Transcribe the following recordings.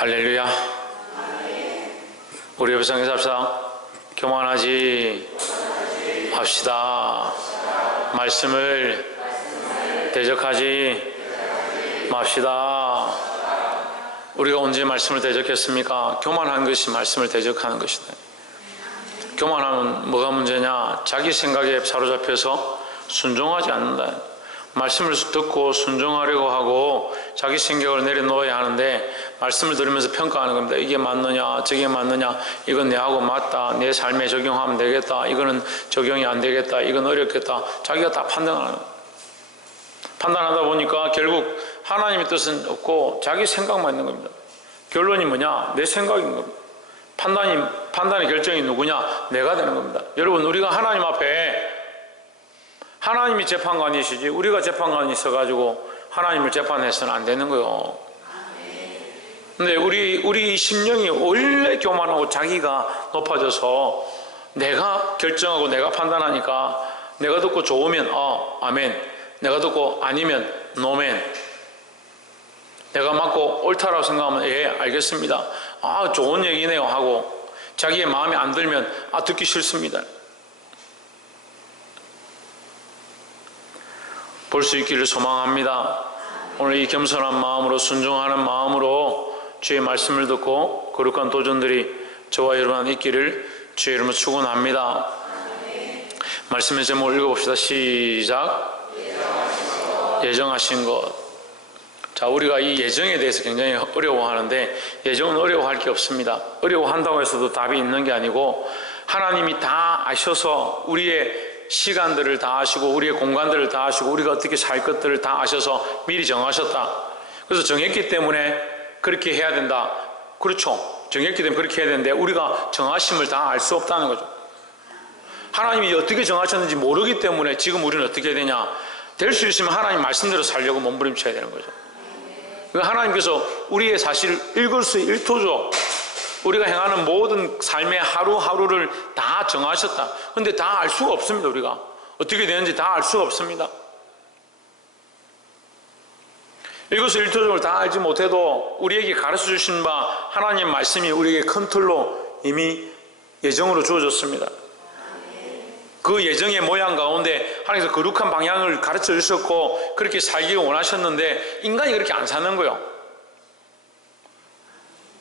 할렐루야. 우리 옆에 상에서 합시다. 교만하지 합시다. 말씀을 대적하지 맙시다. 우리가 언제 말씀을 대적했습니까? 교만한 것이 말씀을 대적하는 것이다. 교만하면 뭐가 문제냐? 자기 생각에 사로잡혀서 순종하지 않는다. 말씀을 듣고 순종하려고 하고 자기 생각을 내려놓아야 하는데 말씀을 들으면서 평가하는 겁니다. 이게 맞느냐 저게 맞느냐, 이건 내하고 맞다, 내 삶에 적용하면 되겠다, 이거는 적용이 안 되겠다, 이건 어렵겠다. 자기가 다 판단하다 보니까 결국 하나님의 뜻은 없고 자기 생각만 있는 겁니다. 결론이 뭐냐? 내 생각인 겁니다. 판단의 결정이 누구냐? 내가 되는 겁니다. 여러분, 우리가 하나님 앞에, 하나님이 재판관이시지 우리가 재판관이 있어가지고 하나님을 재판해서는 안 되는 거예요. 근데 우리 심령이 원래 교만하고 자기가 높아져서 내가 결정하고 내가 판단하니까 내가 듣고 좋으면 아멘, 내가 듣고 아니면 노멘, 내가 맞고 옳다라고 생각하면 예 알겠습니다, 좋은 얘기네요 하고, 자기의 마음에 안 들면 듣기 싫습니다. 볼 수 있기를 소망합니다. 오늘 이 겸손한 마음으로, 순종하는 마음으로 주의 말씀을 듣고 거룩한 도전들이 저와 여러분 있기를 주의 이름으로 축원합니다. 말씀의 제목을 읽어봅시다. 시작. 예정하신 것. 자, 우리가 이 예정에 대해서 굉장히 어려워하는데 예정은 어려워할 게 없습니다. 어려워한다고 해서도 답이 있는 게 아니고 하나님이 다 아셔서 우리의 시간들을 다 아시고 우리의 공간들을 다 아시고 우리가 어떻게 살 것들을 다 아셔서 미리 정하셨다. 그래서 정했기 때문에 그렇게 해야 된다. 그렇죠. 정했기 때문에 그렇게 해야 되는데 우리가 정하심을 다 알 수 없다는 거죠. 하나님이 어떻게 정하셨는지 모르기 때문에 지금 우리는 어떻게 해야 되냐? 될 수 있으면 하나님 말씀대로 살려고 몸부림쳐야 되는 거죠. 하나님께서 우리의 사실 일거수일투족 우리가 행하는 모든 삶의 하루하루를 다 정하셨다. 그런데 다 알 수가 없습니다. 우리가 어떻게 되는지 다 알 수가 없습니다. 일거수일투족을 다 알지 못해도 우리에게 가르쳐 주신 바 하나님 말씀이 우리에게 큰 틀로 이미 예정으로 주어졌습니다. 그 예정의 모양 가운데 하나님께서 거룩한 방향을 가르쳐 주셨고 그렇게 살기를 원하셨는데 인간이 그렇게 안 사는 거예요.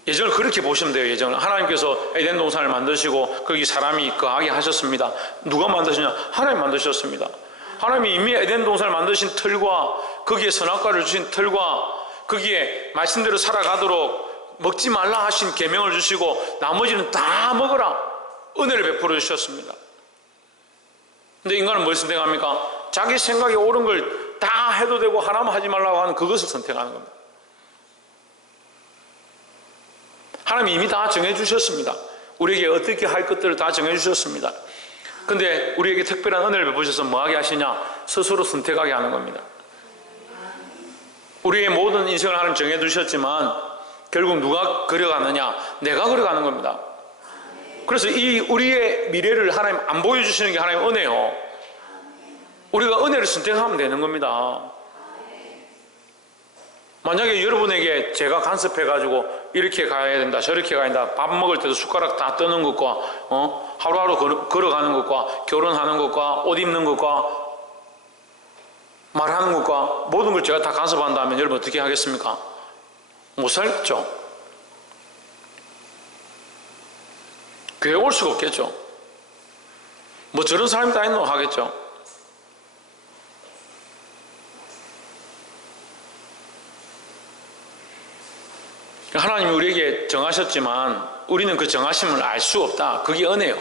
예정을 그렇게 보시면 돼요. 예정을 하나님께서 에덴 동산을 만드시고 거기 사람이 거하게 하셨습니다. 누가 만드시냐? 하나님 만드셨습니다. 하나님이 이미 에덴 동산을 만드신 틀과 거기에 선악과를 주신 틀과 거기에 말씀대로 살아가도록 먹지 말라 하신 계명을 주시고 나머지는 다 먹으라 은혜를 베풀어 주셨습니다. 근데 인간은 뭘 선택합니까? 자기 생각에 옳은 걸 다 해도 되고 하나만 하지 말라고 하는 그것을 선택하는 겁니다. 하나님이 이미 다 정해주셨습니다. 우리에게 어떻게 할 것들을 다 정해주셨습니다. 근데 우리에게 특별한 은혜를 베푸셔서 뭐하게 하시냐? 스스로 선택하게 하는 겁니다. 우리의 모든 인생을 하나님 정해두셨지만 결국 누가 그려가느냐? 내가 그려가는 겁니다. 그래서 이 우리의 미래를 하나님 안 보여주시는 게 하나님의 은혜요. 우리가 은혜를 선택하면 되는 겁니다. 만약에 여러분에게 제가 간섭해가지고 이렇게 가야 된다 저렇게 가야 된다, 밥 먹을 때도 숟가락 다 뜨는 것과 하루하루 걸어가는 것과 결혼하는 것과 옷 입는 것과 말하는 것과 모든 걸 제가 다 간섭한다면 여러분 어떻게 하겠습니까? 못 살겠죠. 교회 올 수가 없겠죠. 뭐 저런 사람이 다 있노 하겠죠. 하나님이 우리에게 정하셨지만 우리는 그 정하심을 알 수 없다. 그게 은혜요.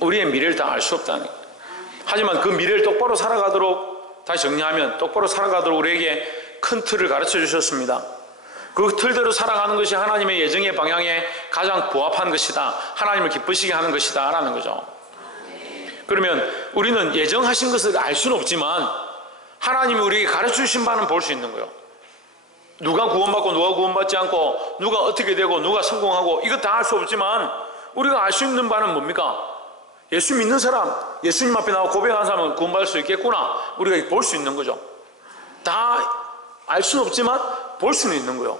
우리의 미래를 다 알 수 없다는 거예요. 하지만 그 미래를 똑바로 살아가도록, 다시 정리하면 똑바로 살아가도록 우리에게 큰 틀을 가르쳐 주셨습니다. 그 틀대로 살아가는 것이 하나님의 예정의 방향에 가장 부합한 것이다. 하나님을 기쁘시게 하는 것이다 라는 거죠. 그러면 우리는 예정하신 것을 알 수는 없지만 하나님이 우리에게 가르쳐 주신 바는 볼 수 있는 거예요. 누가 구원받고 누가 구원받지 않고 누가 어떻게 되고 누가 성공하고 이거 다 알 수 없지만 우리가 알 수 있는 바는 뭡니까? 예수 믿는 사람, 예수님 앞에 나와 고백하는 사람은 구원받을 수 있겠구나. 우리가 볼 수 있는 거죠. 다 알 수는 없지만 볼 수는 있는 거예요.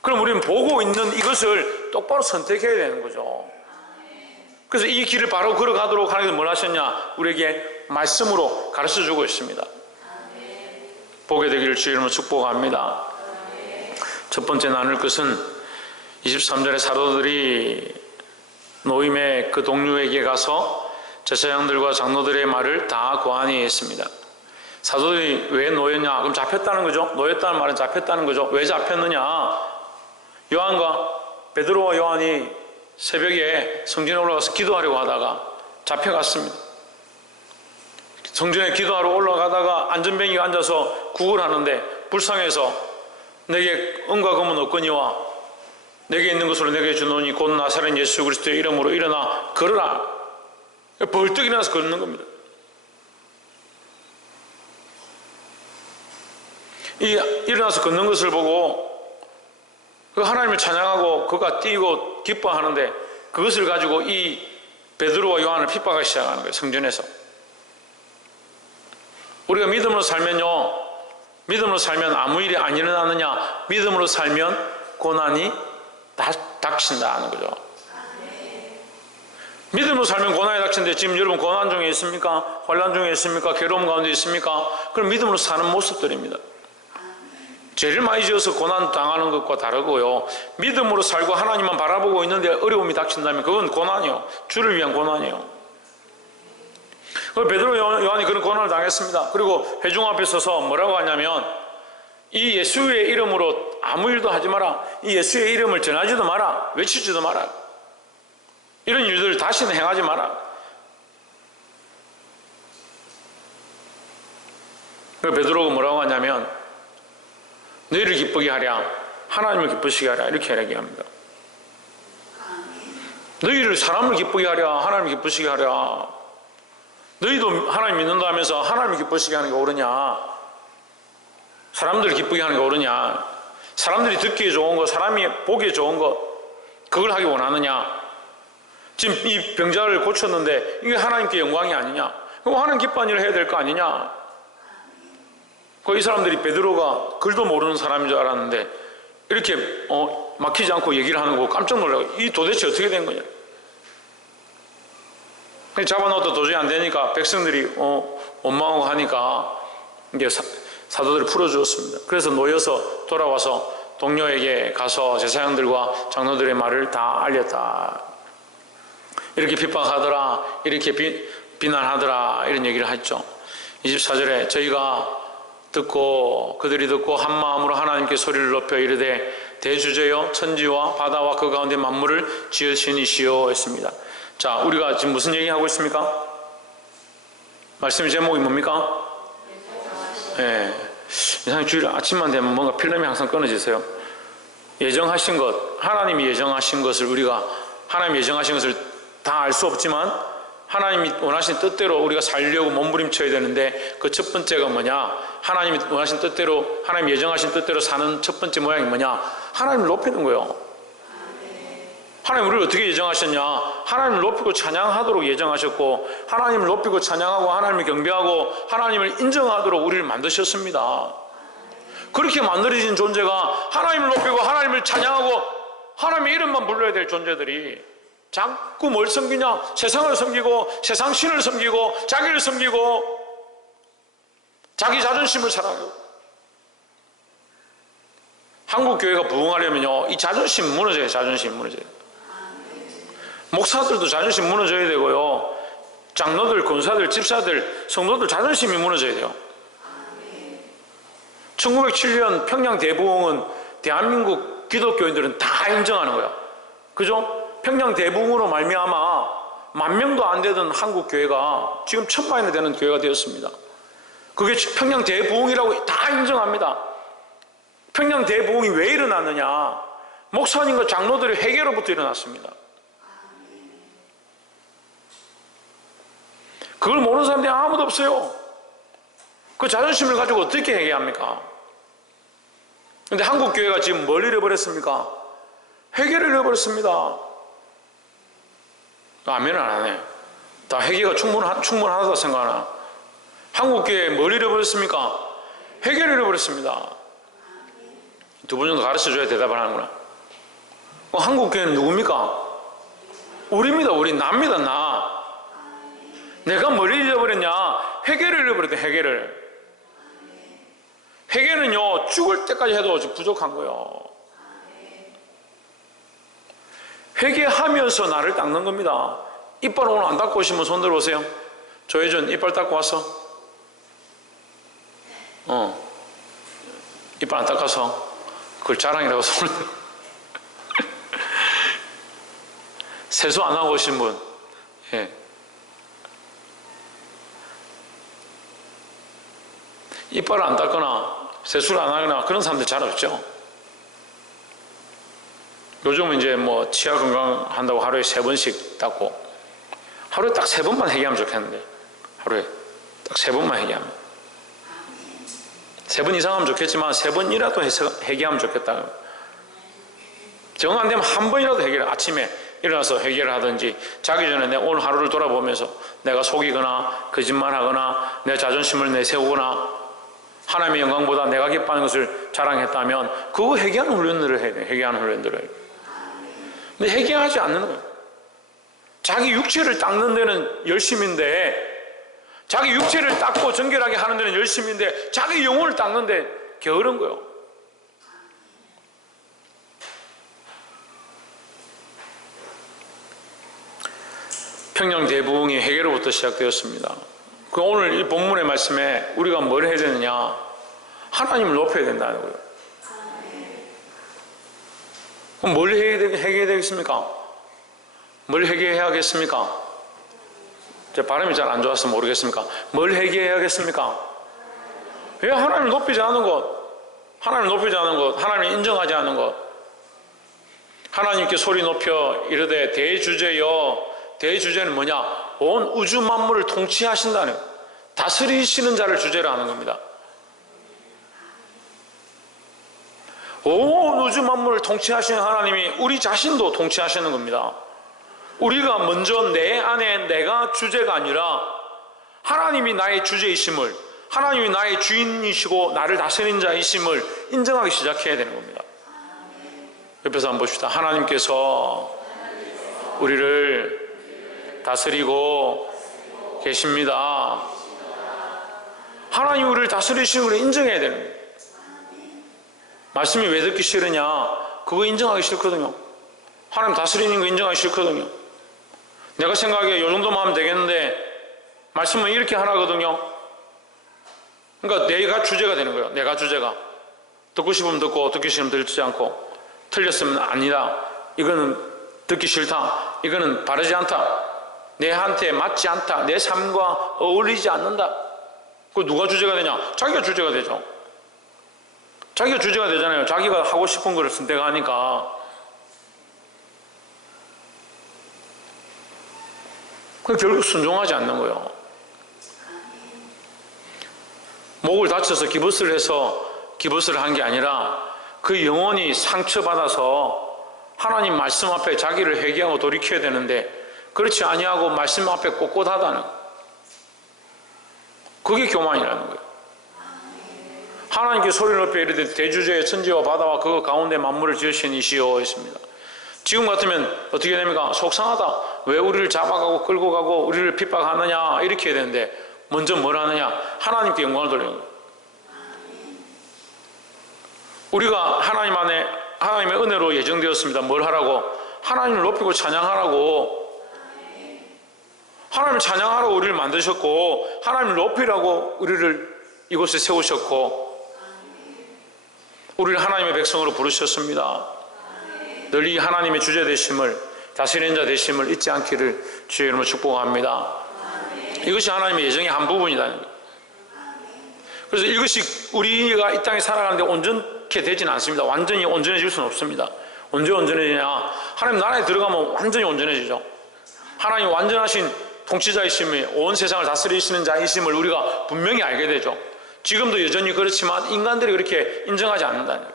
그럼 우리는 보고 있는 이것을 똑바로 선택해야 되는 거죠. 그래서 이 길을 바로 걸어가도록 하나님께서 뭘 하셨냐? 우리에게 말씀으로 가르쳐주고 있습니다. 보게 되기를 주의 이름으로 축복합니다. 첫 번째 나눌 것은 23절의 사도들이 노임의 그 동료에게 가서 제사장들과 장로들의 말을 다 고하니 했습니다. 사도들이 왜 노였냐? 그럼 잡혔다는 거죠. 노였다는 말은 잡혔다는 거죠. 왜 잡혔느냐? 요한과 베드로와 요한이 새벽에 성전에 올라가서 기도하려고 하다가 잡혀갔습니다. 성전에 기도하러 올라가다가 안전뱅이가 앉아서 구걸하는데 불쌍해서 내게 은과 금은 없거니와 내게 있는 것으로 내게 주노니 곧 나사렛 예수 그리스도의 이름으로 일어나 걸으라. 벌떡 일어나서 걷는 겁니다. 일어나서 걷는 것을 보고 그 하나님을 찬양하고 그가 뛰고 기뻐하는데 그것을 가지고 이 베드로와 요한을 핍박하기 시작하는 거예요. 성전에서. 우리가 믿음으로 살면요, 믿음으로 살면 아무 일이 안 일어나느냐? 믿음으로 살면 고난이 닥친다는 거죠. 믿음으로 살면 고난이 닥치는데 지금 여러분 고난 중에 있습니까? 환난 중에 있습니까? 괴로움 가운데 있습니까? 그럼 믿음으로 사는 모습들입니다. 죄를 많이 지어서 고난 당하는 것과 다르고요, 믿음으로 살고 하나님만 바라보고 있는데 어려움이 닥친다면 그건 고난이요, 주를 위한 고난이요. 베드로 요한이 그런 고난을 당했습니다. 그리고 회중 앞에 서서 뭐라고 하냐면 이 예수의 이름으로 아무 일도 하지 마라, 이 예수의 이름을 전하지도 마라, 외치지도 마라, 이런 일들을 다시는 행하지 마라. 베드로가 뭐라고 하냐면 너희를 기쁘게 하랴, 하나님을 기쁘시게 하랴, 이렇게 이야기합니다. 너희를 사람을 기쁘게 하랴, 하나님을 기쁘시게 하랴. 너희도 하나님 믿는다 하면서 하나님을 기쁘시게 하는 게 옳으냐? 사람들을 기쁘게 하는 게 옳으냐? 사람들이 듣기에 좋은 거, 사람이 보기에 좋은 거, 그걸 하기 원하느냐? 지금 이 병자를 고쳤는데 이게 하나님께 영광이 아니냐? 그럼 하나님 기뻐하는 일을 해야 될 거 아니냐? 이 사람들이 베드로가 글도 모르는 사람인 줄 알았는데 이렇게 막히지 않고 얘기를 하는 거 깜짝 놀라고, 이 도대체 어떻게 된 거냐? 잡아놓아도 도저히 안 되니까 백성들이 원망하고 하니까 이제 사도들을 풀어주었습니다. 그래서 놓여서 돌아와서 동료에게 가서 제사장들과 장로들의 말을 다 알렸다. 이렇게 핍박하더라, 이렇게 비난하더라, 이런 얘기를 했죠. 24절에 저희가 그들이 듣고 한 마음으로 하나님께 소리를 높여 이르되 대주제여 천지와 바다와 그 가운데 만물을 지으시니시오 했습니다. 자, 우리가 지금 무슨 얘기하고 있습니까? 말씀의 제목이 뭡니까? 예. 이상하게 주일 아침만 되면 뭔가 필름이 항상 끊어지세요. 예정하신 것, 하나님이 예정하신 것을 우리가, 하나님이 예정하신 것을 다 알 수 없지만 하나님이 원하신 뜻대로 우리가 살려고 몸부림쳐야 되는데 그 첫 번째가 뭐냐? 하나님이 원하신 뜻대로, 하나님이 예정하신 뜻대로 사는 첫 번째 모양이 뭐냐? 하나님을 높이는 거예요. 하나님 우리를 어떻게 예정하셨냐? 하나님을 높이고 찬양하도록 예정하셨고, 하나님을 높이고 찬양하고 하나님을 경배하고 하나님을 인정하도록 우리를 만드셨습니다. 그렇게 만들어진 존재가 하나님을 높이고 하나님을 찬양하고 하나님의 이름만 불러야 될 존재들이 자꾸 뭘 섬기냐? 세상을 섬기고 세상 신을 섬기고 자기를 섬기고 자기 자존심을 사랑하고. 한국 교회가 부흥하려면요, 이 자존심 무너져요. 자존심 무너져요. 목사들도 자존심 무너져야 되고요, 장로들, 권사들, 집사들, 성도들 자존심이 무너져야 돼요. 1907년 평양 대부흥은 대한민국 기독교인들은 다 인정하는 거야. 그죠? 평양 대부흥으로 말미암아 10,000명도 안 되던 한국 교회가 지금 1,000만이나 되는 교회가 되었습니다. 그게 평양 대부흥이라고 다 인정합니다. 평양 대부흥이 왜 일어났느냐? 목사님과 장로들의 회개로부터 일어났습니다. 그걸 모르는 사람들이 아무도 없어요. 그 자존심을 가지고 어떻게 회개합니까? 근데 한국 교회가 지금 뭘 잃어버렸습니까? 회개를 잃어버렸습니다. 아멘을 안 하네. 다 회개가 충분하다고 생각하나? 한국 교회에 뭘 잃어버렸습니까? 회개를 잃어버렸습니다. 두 번 정도 가르쳐줘야 대답을 하는구나. 한국 교회는 누굽니까? 우리입니다. 우리 나입니다. 나. 내가 뭘 잃어버렸냐? 회개를 잃어버렸대. 회개를. 회개는요 죽을 때까지 해도 부족한 거예요. 회개하면서 나를 닦는 겁니다. 이빨 오늘 안 닦고 오시면 손 들어보세요. 조혜준 이빨 닦고 왔어? 이빨 안 닦아서 그걸 자랑이라고 손을 세수 안 하고 오신 분, 예. 이빨을 안 닦거나 세수를 안 하거나 그런 사람들 잘 없죠. 요즘은 이제 뭐 치아 건강한다고 하루에 3번씩 닦고, 하루에 딱 3번만 회개하면 좋겠는데, 하루에 딱 3번만 회개하면, 3번 이상 하면 좋겠지만 3번이라도 회개하면 좋겠다. 정 안 되면 한 번이라도 회개를, 아침에 일어나서 회개를 하든지, 자기 전에 내 오늘 하루를 돌아보면서 내가 속이거나 거짓말하거나 내 자존심을 내세우거나 하나님의 영광보다 내가 기뻐하는 것을 자랑했다면 그거 회개하는 훈련들을 해야 돼요. 회개하는 훈련들을. 근데 회개하지 않는 거예요. 자기 육체를 닦는 데는 열심인데, 자기 육체를 닦고 정결하게 하는 데는 열심인데 자기 영혼을 닦는 데 게으른 거예요. 평양 대부흥이 회개로부터 시작되었습니다. 그 오늘 이 본문의 말씀에 우리가 뭘 해야 되느냐? 하나님을 높여야 된다는 거예요. 그럼 뭘 회개해야 되겠습니까? 뭘 회개해야겠습니까? 제 발음이 잘 안 좋아서 모르겠습니까? 뭘 회개해야겠습니까? 왜 하나님을 높이지 않은 것, 하나님을 높이지 않은 것, 하나님을 인정하지 않은 것, 하나님께 소리 높여 이르되 대주제여. 대주제는 뭐냐? 온 우주 만물을 통치하신다는, 다스리시는 자를 주제로 하는 겁니다. 온 우주 만물을 통치하시는 하나님이 우리 자신도 통치하시는 겁니다. 우리가 먼저 내 안에 내가 주제가 아니라 하나님이 나의 주제이심을, 하나님이 나의 주인이시고 나를 다스리는 자이심을 인정하기 시작해야 되는 겁니다. 옆에서 한번 봅시다. 하나님께서 우리를 다스리고 계십니다. 하나님 우리를 다스리시는 걸 인정해야 되는 거예요. 말씀이 왜 듣기 싫으냐? 그거 인정하기 싫거든요. 하나님 다스리는 거 인정하기 싫거든요. 내가 생각하기에 이 정도만 하면 되겠는데 말씀은 이렇게 하나거든요. 그러니까 내가 주제가 되는 거예요. 내가 주제가. 듣고 싶으면 듣고 듣기 싫으면 듣지 않고, 틀렸으면 아니다, 이거는 듣기 싫다, 이거는 바르지 않다, 내한테 맞지 않다, 내 삶과 어울리지 않는다. 그 누가 주제가 되냐? 자기가 주제가 되죠. 자기가 주제가 되잖아요. 자기가 하고 싶은 거를 선택하니까. 결국 순종하지 않는 거예요. 목을 다쳐서 기부스를 해서 기부스를 한 게 아니라 그 영혼이 상처받아서 하나님 말씀 앞에 자기를 회개하고 돌이켜야 되는데 그렇지 아니하고 말씀 앞에 꼿꼿하다는, 그게 교만이라는 거예요. 하나님께 소리를 높여 이르되 대주제의 천지와 바다와 그 가운데 만물을 지으신 이시여 했습니다. 지금 같으면 어떻게 됩니까? 속상하다. 왜 우리를 잡아가고 끌고 가고 우리를 핍박하느냐, 이렇게 해야 되는데 먼저 뭘 하느냐? 하나님께 영광을 돌리는 거예요. 우리가 하나님 안에 하나님의 은혜로 예정되었습니다. 뭘 하라고? 하나님을 높이고 찬양하라고. 하나님을 찬양하라고 우리를 만드셨고, 하나님을 높이라고 우리를 이곳에 세우셨고, 우리를 하나님의 백성으로 부르셨습니다. 늘 이 하나님의 주제 되심을, 다스리는 자 되심을 잊지 않기를 주의 이름으로 축복합니다. 이것이 하나님의 예정의 한 부분이다. 그래서 이것이 우리가 이 땅에 살아가는데 온전케 되지는 않습니다. 완전히 온전해질 수는 없습니다. 언제 온전해지냐? 하나님 나라에 들어가면 완전히 온전해지죠. 하나님 완전하신 통치자이심이, 온 세상을 다스리시는 자이심을 우리가 분명히 알게 되죠. 지금도 여전히 그렇지만 인간들이 그렇게 인정하지 않는다는 거예요.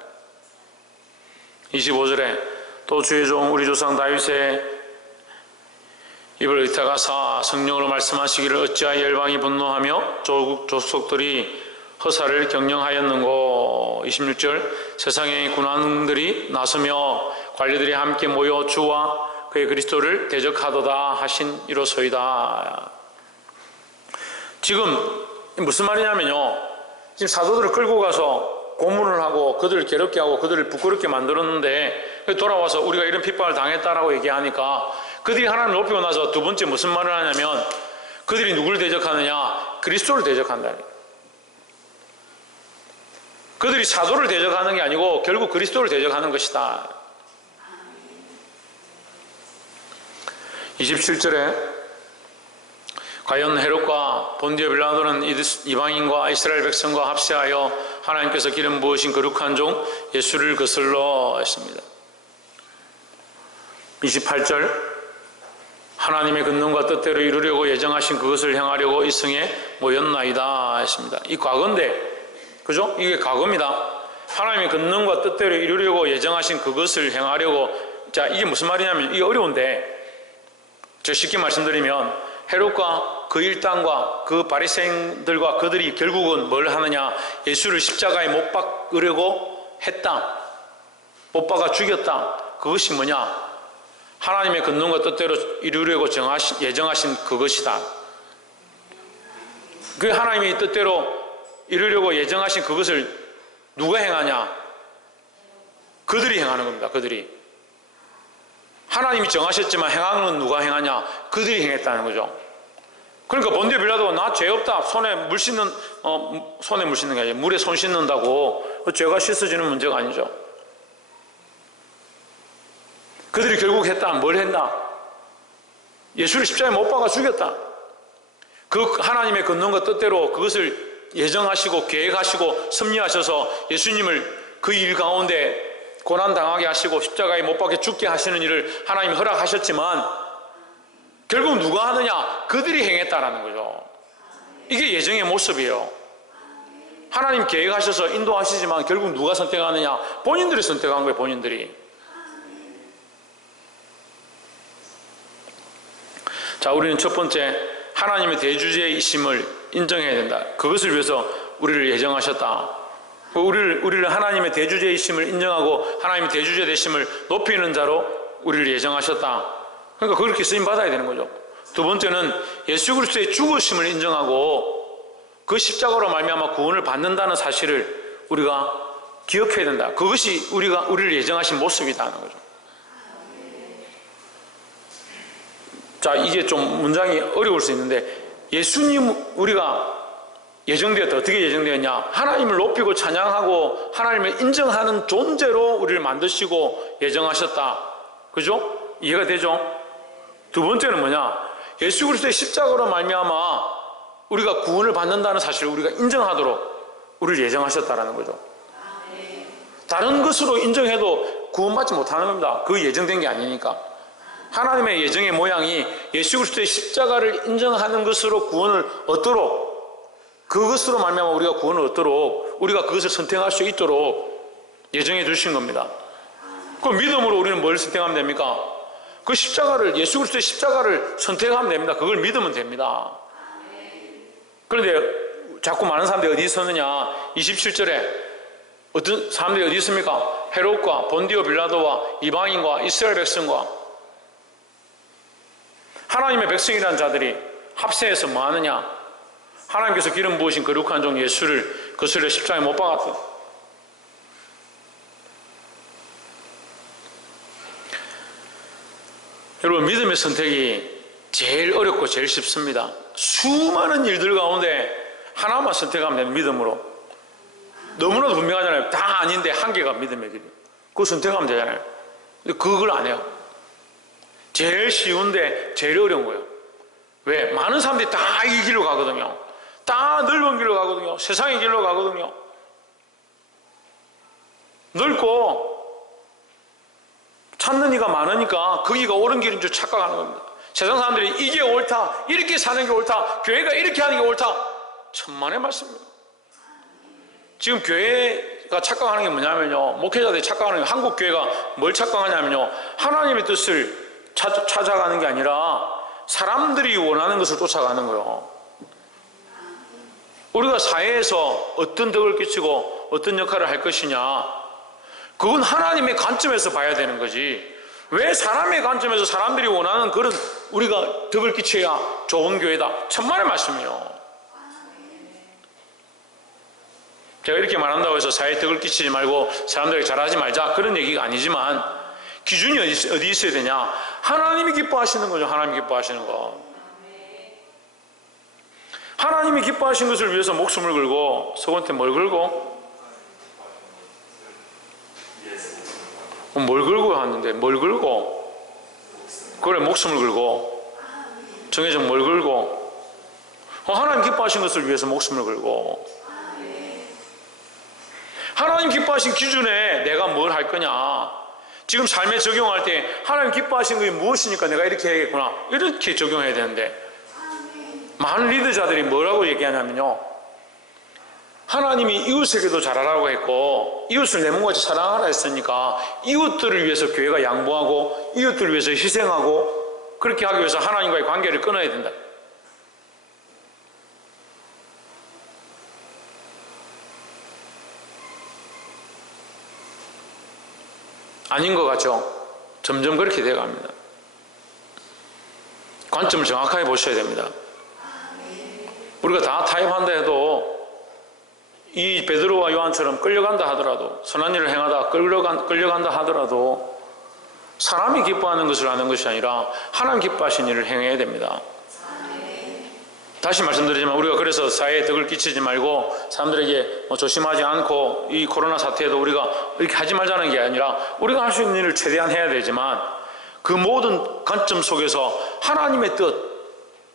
25절에 또 주의 종 우리 조상 다윗의 입을 의탁하사 성령으로 말씀하시기를 어찌하여 열방이 분노하며 조국 족속들이 허사를 경영하였는고. 26절 세상의 군왕들이 나서며 관리들이 함께 모여 주와 그의 그리스도를 대적하도다 하신 이로소이다. 지금 무슨 말이냐면요, 지금 사도들을 끌고 가서 고문을 하고 그들을 괴롭게 하고 그들을 부끄럽게 만들었는데 돌아와서 우리가 이런 핍박을 당했다라고 얘기하니까 그들이 하나님을 높이고 나서 두 번째 무슨 말을 하냐면 그들이 누구를 대적하느냐? 그리스도를 대적한다. 그들이 사도를 대적하는 게 아니고 결국 그리스도를 대적하는 것이다. 27절에 과연 헤롯과 본디오 빌라도는 이방인과 이스라엘 백성과 합세하여 하나님께서 기름 부으신 거룩한 종 예수를 거슬러 했습니다. 28절 하나님의 권능과 뜻대로 이루려고 예정하신 그것을 행하려고 이 성에 모였나이다 했습니다. 이 과거인데, 그죠? 이게 과거입니다. 하나님의 권능과 뜻대로 이루려고 예정하신 그것을 행하려고. 자, 이게 무슨 말이냐면 이게 어려운데, 저 쉽게 말씀드리면 헤롯과 그 일당과 그 바리새인들과 그들이 결국은 뭘 하느냐? 예수를 십자가에 못 박으려고 했다. 못 박아 죽였다. 그것이 뭐냐? 하나님의 권능과 뜻대로 이루려고 예정하신 그것이다. 그 하나님의 뜻대로 이루려고 예정하신 그것을 누가 행하냐? 그들이 행하는 겁니다. 그들이. 하나님이 정하셨지만 행하는 누가 행하냐? 그들이 행했다는 거죠. 그러니까 본디오 빌라도가 나 죄 없다. 손에 물 씻는 게 아니라 물에 손 씻는다고 죄가 씻어지는 문제가 아니죠. 그들이 결국 했다. 뭘 했나? 예수를 십자가에 못 박아 죽였다. 그 하나님의 권능과 뜻대로 그것을 예정하시고 계획하시고 섭리하셔서 예수님을 그 일 가운데 고난당하게 하시고 십자가에 못 박혀 죽게 하시는 일을 하나님이 허락하셨지만 결국 누가 하느냐? 그들이 행했다라는 거죠. 이게 예정의 모습이에요. 하나님 계획하셔서 인도하시지만 결국 누가 선택하느냐? 본인들이 선택한 거예요. 본인들이. 자, 우리는 첫 번째 하나님의 대주제이심을 인정해야 된다. 그것을 위해서 우리를 예정하셨다. 우리를 하나님의 대주제이심을 인정하고 하나님의 대주제 되심을 높이는 자로 우리를 예정하셨다. 그러니까 그렇게 쓰임 받아야 되는 거죠. 두 번째는 예수 그리스도의 죽으심을 인정하고 그 십자가로 말미암아 구원을 받는다는 사실을 우리가 기억해야 된다. 그것이 우리를 예정하신 모습이라는 거죠. 자, 이게 좀 문장이 어려울 수 있는데 예수님 우리가 예정되었다. 어떻게 예정되었냐? 하나님을 높이고 찬양하고 하나님을 인정하는 존재로 우리를 만드시고 예정하셨다. 그죠? 이해가 되죠? 두 번째는 뭐냐? 예수 그리스도의 십자가로 말미암아 우리가 구원을 받는다는 사실을 우리가 인정하도록 우리를 예정하셨다라는 거죠. 다른 것으로 인정해도 구원받지 못하는 겁니다. 그 예정된 게 아니니까. 하나님의 예정의 모양이 예수 그리스도의 십자가를 인정하는 것으로 구원을 얻도록, 그것으로 말미암아 우리가 구원을 얻도록 우리가 그것을 선택할 수 있도록 예정해 주신 겁니다. 그 믿음으로 우리는 뭘 선택하면 됩니까? 그 십자가를, 예수 그리스도의 십자가를 선택하면 됩니다. 그걸 믿으면 됩니다. 그런데 자꾸 많은 사람들이 어디 있었느냐? 27절에 어떤 사람들이 어디 있습니까? 헤롯과 본디오 빌라도와 이방인과 이스라엘 백성과 하나님의 백성이라는 자들이 합세해서 뭐 하느냐? 하나님께서 기름 부으신 거룩한 종 예수를 거슬려 십자가에 못 박았다. 여러분, 믿음의 선택이 제일 어렵고 제일 쉽습니다. 수많은 일들 가운데 하나만 선택하면 되는 믿음으로. 너무나도 분명하잖아요. 다 아닌데 한계가 믿음의 길. 그거 선택하면 되잖아요. 근데 그걸 안 해요. 제일 쉬운데 제일 어려운 거예요. 왜? 많은 사람들이 다 이 길로 가거든요. 다 넓은 길로 가거든요. 세상의 길로 가거든요. 넓고 찾는 이가 많으니까 거기가 옳은 길인 줄 착각하는 겁니다. 세상 사람들이 이게 옳다, 이렇게 사는 게 옳다, 교회가 이렇게 하는 게 옳다. 천만의 말씀입니다. 지금 교회가 착각하는 게 뭐냐면요, 목회자들이 착각하는 게, 한국 교회가 뭘 착각하냐면요, 하나님의 뜻을 찾아가는 게 아니라 사람들이 원하는 것을 쫓아가는 거예요. 우리가 사회에서 어떤 덕을 끼치고 어떤 역할을 할 것이냐, 그건 하나님의 관점에서 봐야 되는 거지. 왜 사람의 관점에서 사람들이 원하는 그런 우리가 덕을 끼쳐야 좋은 교회다. 천만의 말씀이요. 제가 이렇게 말한다고 해서 사회에 덕을 끼치지 말고 사람들에게 잘하지 말자 그런 얘기가 아니지만 기준이 어디 있어야 되냐? 하나님이 기뻐하시는 거죠. 하나님이 기뻐하시는 거. 하나님이 기뻐하신 것을 위해서 목숨을 걸고 서건태 뭘 걸고? 뭘 걸고 하는데 뭘 걸고? 그래 목숨을 걸고 정혜정 뭘 걸고? 하나님 기뻐하신 것을 위해서 목숨을 걸고 하나님 기뻐하신 기준에 내가 뭘 할 거냐? 지금 삶에 적용할 때 하나님 기뻐하신 것이 무엇이니까 내가 이렇게 해야겠구나 이렇게 적용해야 되는데 많은 리더자들이 뭐라고 얘기하냐면요, 하나님이 이웃에게도 잘하라고 했고 이웃을 내 몸같이 사랑하라 했으니까 이웃들을 위해서 교회가 양보하고 이웃들을 위해서 희생하고 그렇게 하기 위해서 하나님과의 관계를 끊어야 된다. 아닌 것 같죠? 점점 그렇게 되어갑니다. 관점을 정확하게 보셔야 됩니다. 우리가 다 타협한다 해도 이 베드로와 요한처럼 끌려간다 하더라도 선한 일을 행하다 끌려간다 하더라도 사람이 기뻐하는 것을 하는 것이 아니라 하나님 기뻐하신 일을 행해야 됩니다. 다시 말씀드리지만 우리가 그래서 사회에 덕을 끼치지 말고 사람들에게 조심하지 않고 이 코로나 사태에도 우리가 이렇게 하지 말자는 게 아니라 우리가 할 수 있는 일을 최대한 해야 되지만 그 모든 관점 속에서 하나님의 뜻,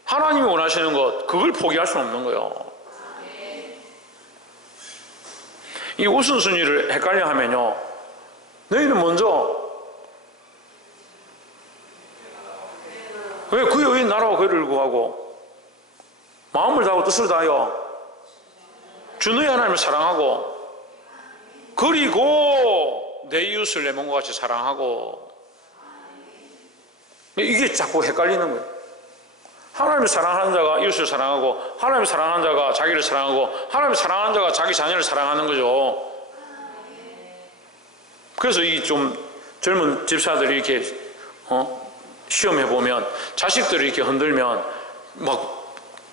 하나님이 원하시는 것 그걸 포기할 수는 없는 거예요. 이 우선순위를 헷갈려 하면요, 너희는 먼저 왜 그의 의인 나라와 그를 구하고 마음을 다하고 뜻을 다하여 주 너희 하나님을 사랑하고 그리고 내 이웃을 내 몸과 같이 사랑하고. 이게 자꾸 헷갈리는 거예요. 하나님을 사랑하는 자가 이웃을 사랑하고 하나님을 사랑하는 자가 자기를 사랑하고 하나님을 사랑하는 자가 자기 자녀를 사랑하는 거죠. 그래서 이 좀 젊은 집사들이 이렇게 시험해 보면 자식들이 이렇게 흔들면 막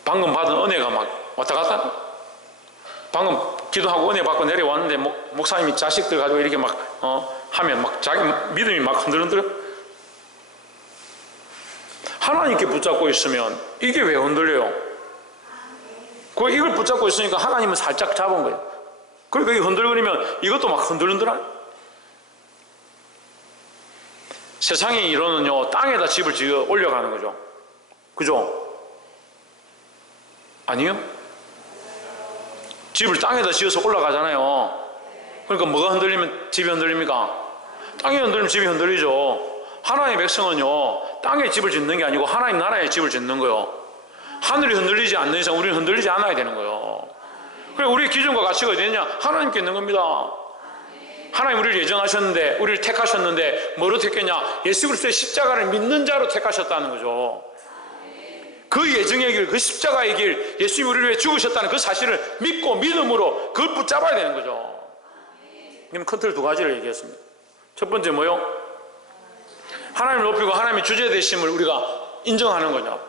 방금 받은 은혜가 막 왔다 갔다, 방금 기도하고 은혜 받고 내려왔는데 목사님이 자식들 가지고 이렇게 막 하면 막 자기 믿음이 막 흔들흔들어. 하나님께 붙잡고 있으면 이게 왜 흔들려요? 이걸 붙잡고 있으니까 하나님은 살짝 잡은 거예요. 그러니까 이게 흔들거리면 이것도 막 흔들흔들하요. 세상의 이론은요, 땅에다 집을 지어 올려가는 거죠. 그죠? 아니요? 집을 땅에다 지어서 올라가잖아요. 그러니까 뭐가 흔들리면 집이 흔들립니까? 땅이 흔들리면 집이 흔들리죠. 하나님의 백성은요, 땅에 집을 짓는 게 아니고 하나님 나라에 집을 짓는 거예요. 하늘이 흔들리지 않는 이상 우리는 흔들리지 않아야 되는 거예요. 그래, 우리의 기준과 가치가 어디 있냐? 하나님께 있는 겁니다. 하나님 우리를 예정하셨는데, 우리를 택하셨는데 뭐로 택했냐? 예수 그리스도의 십자가를 믿는 자로 택하셨다는 거죠. 그 예정의 길, 그 십자가의 길, 예수님이 우리를 위해 죽으셨다는 그 사실을 믿고 믿음으로 그걸 붙잡아야 되는 거죠. 그럼 큰 틀 두 가지를 얘기했습니다. 첫 번째 뭐요? 하나님을 높이고 하나님의 주제 되심을 우리가 인정하는 거죠.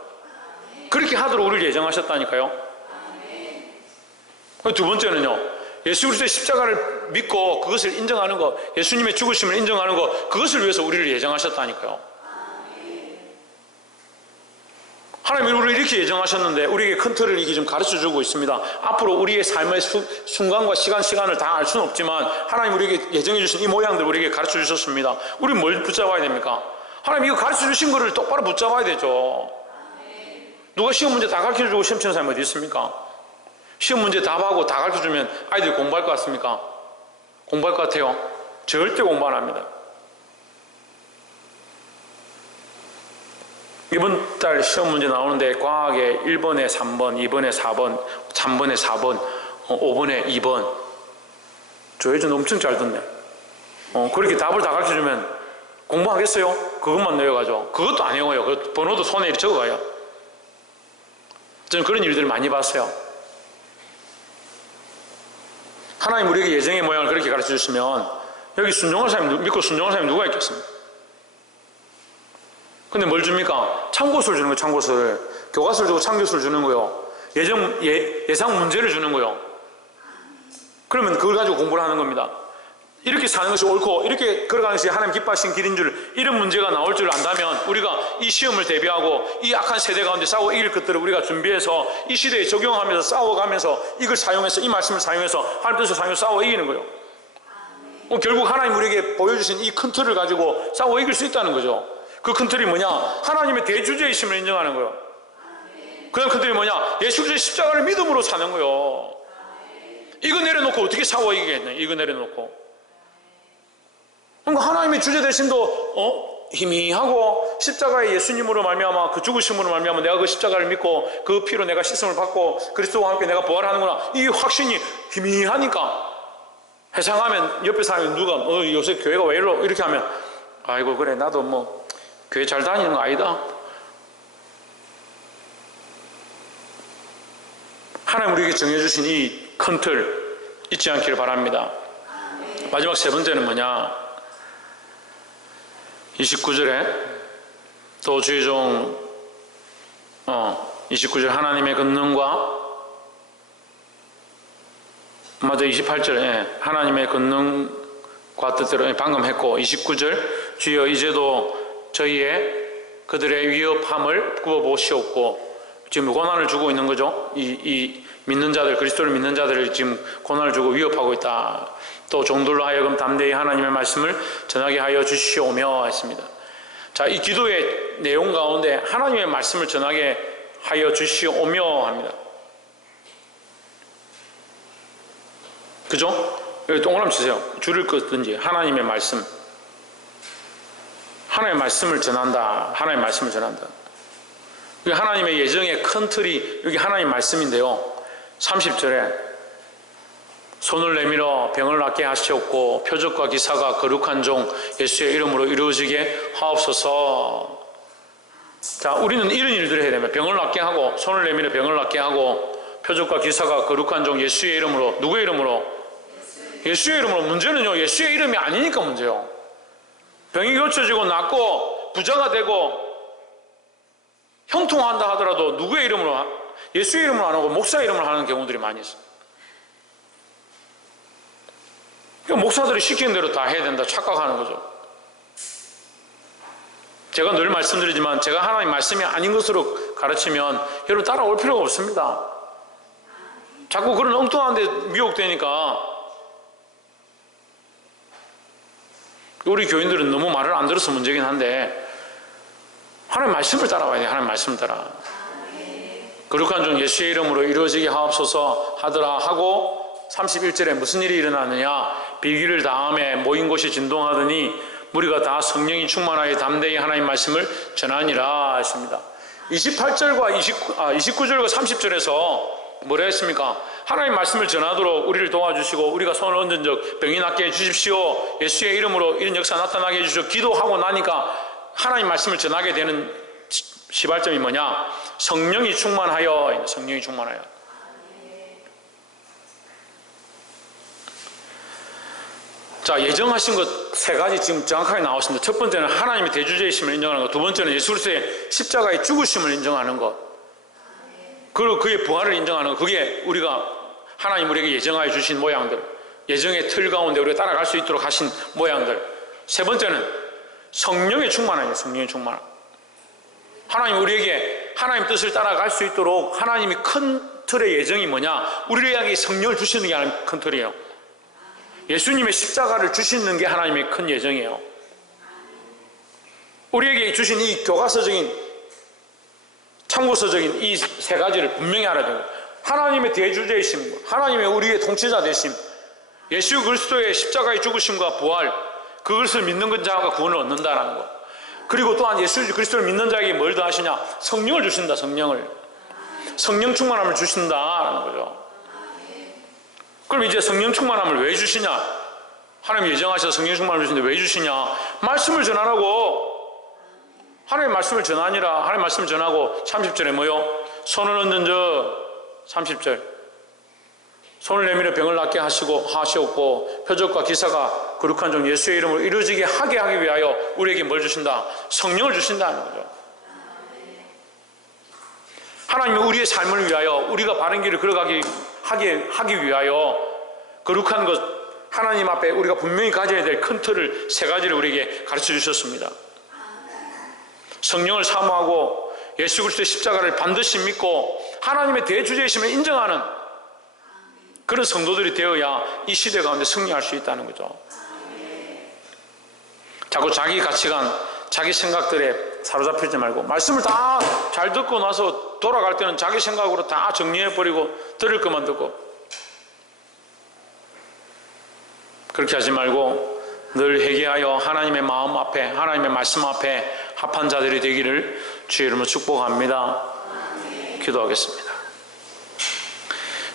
그렇게 하도록 우리를 예정하셨다니까요. 두 번째는요, 예수 그리스도의 십자가를 믿고 그것을 인정하는 것, 예수님의 죽으심을 인정하는 것, 그것을 위해서 우리를 예정하셨다니까요. 하나님이 우리를 이렇게 예정하셨는데 우리에게 큰 틀을 이렇게 좀 가르쳐주고 있습니다. 앞으로 우리의 삶의 순간과 시간을 다 알 수는 없지만 하나님 우리에게 예정해 주신 이 모양들 우리에게 가르쳐 주셨습니다. 우리는 뭘 붙잡아야 됩니까? 하나님 이거 가르쳐 주신 거를 똑바로 붙잡아야 되죠. 누가 시험 문제 다 가르쳐 주고 시험 치는 사람이 어디 있습니까? 시험 문제 답 하고 다 가르쳐 주면 아이들이 공부할 것 같습니까? 공부할 것 같아요? 절대 공부 안 합니다. 이번 달 시험 문제 나오는데 과학에 1번에 3번, 2번에 4번, 3번에 4번, 5번에 2번. 저 예전 엄청 잘 듣네. 그렇게 답을 다 가르쳐주면 공부하겠어요? 그것만 외워가죠. 그것도 안 외워요. 그 번호도 손에 적어가요. 저는 그런 일들을 많이 봤어요. 하나님 우리에게 예정의 모양을 그렇게 가르쳐 주시면 여기 순종할 사람이, 믿고 순종할 사람이 누가 있겠습니까? 근데 뭘 줍니까? 참고서를 주는 거예요. 참고서를. 교과서를 주고 참교서를 주는 거예요. 예상 문제를 주는 거예요. 그러면 그걸 가지고 공부를 하는 겁니다. 이렇게 사는 것이 옳고 이렇게 걸어가는 것이 하나님 기뻐하신 길인 줄, 이런 문제가 나올 줄 안다면 우리가 이 시험을 대비하고 이 악한 세대 가운데 싸워 이길 것들을 우리가 준비해서 이 시대에 적용하면서 싸워가면서 이걸 사용해서, 이 말씀을 사용해서 하나님 뜻을 사용해서 싸워 이기는 거예요. 결국 하나님 우리에게 보여주신 이 큰 틀을 가지고 싸워 이길 수 있다는 거죠. 그 큰 틀이 뭐냐? 하나님의 대주제이심을 인정하는 거예요. 그 다음 큰 틀이 뭐냐? 예수 그리스도의 십자가를 믿음으로 사는 거예요. 이거 내려놓고 어떻게 싸워 이기겠냐? 이거 내려놓고. 그러니까 하나님의 주제되심도 희미하고, 십자가의 예수님으로 말미암아 그 죽으심으로 말미암아 내가 그 십자가를 믿고 그 피로 내가 씻음을 받고 그리스도와 함께 내가 부활하는구나, 이 확신이 희미하니까 회상하면 옆에 사람이 누가 요새 교회가 왜 이러 이렇게 하면 아이고 그래 나도 뭐 교회 잘 다니는 거 아니다. 하나님 우리에게 정해주신 이 큰 틀 잊지 않기를 바랍니다. 마지막 세 번째는 뭐냐? 29절에 또 주의 종 29절 하나님의 권능과, 맞아 28절에 하나님의 권능과 뜻대로 방금 했고, 29절 주여 이제도 저희의 그들의 위협함을 구워보시옵고, 지금 고난을 주고 있는 거죠. 이 믿는 자들, 그리스도를 믿는 자들을 지금 고난을 주고 위협하고 있다. 또 종들로 하여금 담대히 하나님의 말씀을 전하게 하여 주시오며 했습니다. 자, 이 기도의 내용 가운데 하나님의 말씀을 전하게 하여 주시오며 합니다. 그죠? 여기 동그라미 치세요. 줄을 긋든지 하나님의 말씀. 하나님의 말씀을 전한다. 하나님의 말씀을 전한다. 하나님의 예정의 큰 틀이 여기 하나님의 말씀인데요. 30절에 손을 내밀어 병을 낫게 하시옵고 표적과 기사가 거룩한 종 예수의 이름으로 이루어지게 하옵소서. 자, 우리는 이런 일들을 해야 됩니다. 병을 낫게 하고, 손을 내밀어 병을 낫게 하고, 표적과 기사가 거룩한 종 예수의 이름으로. 누구의 이름으로? 예수의 이름으로. 문제는요, 예수의 이름이 아니니까 문제요. 병이 고쳐지고 낫고 부자가 되고 형통한다 하더라도 누구의 이름으로? 예수의 이름으로 안 하고 목사의 이름으로 하는 경우들이 많이 있어요. 그러니까 목사들이 시키는 대로 다 해야 된다 착각하는 거죠. 제가 늘 말씀드리지만 제가 하나님 말씀이 아닌 것으로 가르치면 여러분 따라올 필요가 없습니다. 자꾸 그런 엉뚱한 데 미혹되니까 우리 교인들은 너무 말을 안 들어서 문제긴 한데 하나님 말씀을 따라와야 돼요. 하나님 말씀을 따라. 거룩한 종 예수의 이름으로 이루어지게 하옵소서 하더라 하고 31절에 무슨 일이 일어나느냐? 비기를 다음에 모인 곳이 진동하더니 무리가 다 성령이 충만하여 담대히 하나님 말씀을 전하니라 했습니다. 29절과 30절에서 뭐라 했습니까? 하나님 말씀을 전하도록 우리를 도와주시고 우리가 손을 얹은 적 병이 낫게 해주십시오. 예수의 이름으로 이런 역사 나타나게 해주시오. 기도하고 나니까 하나님 말씀을 전하게 되는 시발점이 뭐냐? 성령이 충만하여. 성령이 충만하여. 자, 예정하신 것 세 가지 지금 정확하게 나왔습니다. 첫 번째는 하나님의 대주제이심을 인정하는 것, 두 번째는 예수 그리스도의 십자가의 죽으심을 인정하는 것, 그리고 그의 부활을 인정하는 것. 그게 우리가 하나님 우리에게 예정하여 주신 모양들, 예정의 틀 가운데 우리가 따라갈 수 있도록 하신 모양들. 세 번째는 성령의 충만함이에요. 성령의 충만함. 하나님 우리에게 하나님 뜻을 따라갈 수 있도록 하나님이 큰 틀의 예정이 뭐냐? 우리에게 성령을 주시는 게 하나님 큰 틀이에요. 예수님의 십자가를 주시는 게 하나님의 큰 예정이에요. 우리에게 주신 이 교과서적인, 참고서적인 이 세 가지를 분명히 알아야 돼요. 하나님의 대주제이심, 하나님의 우리의 통치자 되심, 예수 그리스도의 십자가의 죽으심과 부활, 그것을 믿는 자가 구원을 얻는다는 것. 그리고 또한 예수 그리스도를 믿는 자에게 뭘 더하시냐? 성령을 주신다. 성령을. 성령 충만함을 주신다라는 거죠. 그럼 이제 성령 충만함을 왜 주시냐? 하나님 예정하셔서 성령 충만함을 주시는데 왜 주시냐? 말씀을 전하라고. 하나님의 말씀을 전하니라. 하나님의 말씀을 전하고 30절에 뭐요? 손을 얹은 저 30절 손을 내밀어 병을 낫게 하시었고 표적과 기사가 거룩한 종 예수의 이름으로 이루어지게 하게 하기 위하여 우리에게 뭘 주신다? 성령을 주신다는 거죠. 하나님은 우리의 삶을 위하여 우리가 바른 길을 걸어가기 하기 위하여 거룩한 것 하나님 앞에 우리가 분명히 가져야 될 큰 틀을 세 가지를 우리에게 가르쳐 주셨습니다. 성령을 사모하고 예수 그리스도의 십자가를 반드시 믿고 하나님의 대주제이심을 인정하는 그런 성도들이 되어야 이 시대 가운데 승리할 수 있다는 거죠. 자꾸 자기 가치관, 자기 생각들에 사로잡히지 말고 말씀을 다 잘 듣고 나서 돌아갈 때는 자기 생각으로 다 정리해버리고 들을 것만 듣고 그렇게 하지 말고 늘 회개하여 하나님의 마음 앞에 하나님의 말씀 앞에 합한 자들이 되기를 주의 이름으로 축복합니다. 기도하겠습니다.